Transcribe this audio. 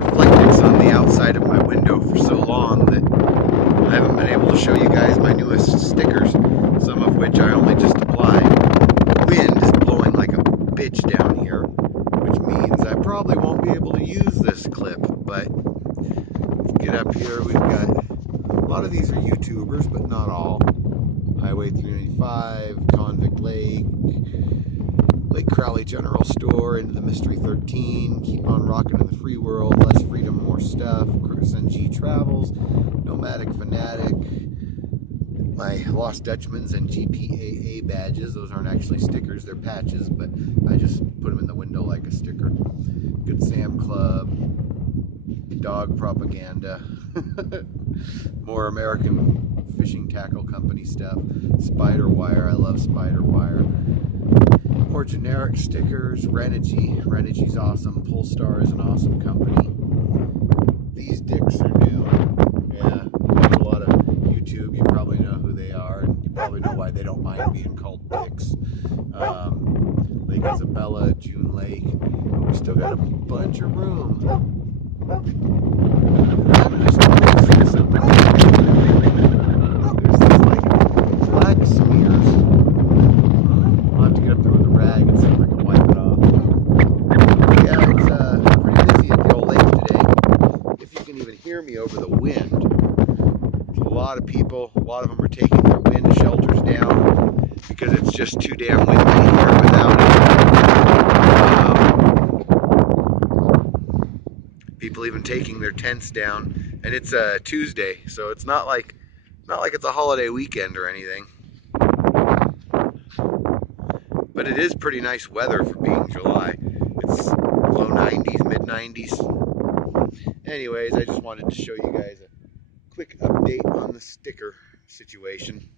reflectix on the outside of my window for so long that I haven't been able to show you guys my newest stickers, some of which I only just applied. The wind is blowing like a bitch down here, which means I probably won't be able to use this clip, but let's get up here. We've got a lot of these are YouTubers, but not all. Highway 395, Convict Lake, Lake Crowley General Store, into the Mystery 13, Keep on Rockin' in the Free World, Less Freedom, More Stuff, Chris NG Travels, Nomadic Fanatic, my Lost Dutchman's and GPAA badges. Those aren't actually stickers, they're patches, but I just put them in the window like a sticker. Good Sam Club, Dog Propaganda, more American Fishing Tackle Company stuff, Spider Wire, I love Spider Wire. More generic stickers, Renogy. Renogy's awesome. Polestar is an awesome company. These dicks are new. Yeah, you watch a lot of YouTube, you probably know who they are. You probably know why they don't mind being called dicks. Lake Isabella, June Lake. We still got a bunch of room. I'm just noticing something. There's these like black smears. I'll have to get up there with a rag and see if I can wipe it off. Yeah, it's pretty busy at the old lake today. If you can even hear me over the wind. A lot of people, a lot of them are taking their wind shelters down because it's just too damn windy here without it. People even taking their tents down, and it's a Tuesday, so it's not like it's a holiday weekend or anything. But it is pretty nice weather for being July. It's low 90s, mid 90s. Anyways, I just wanted to show you guys a quick update on the sticker situation.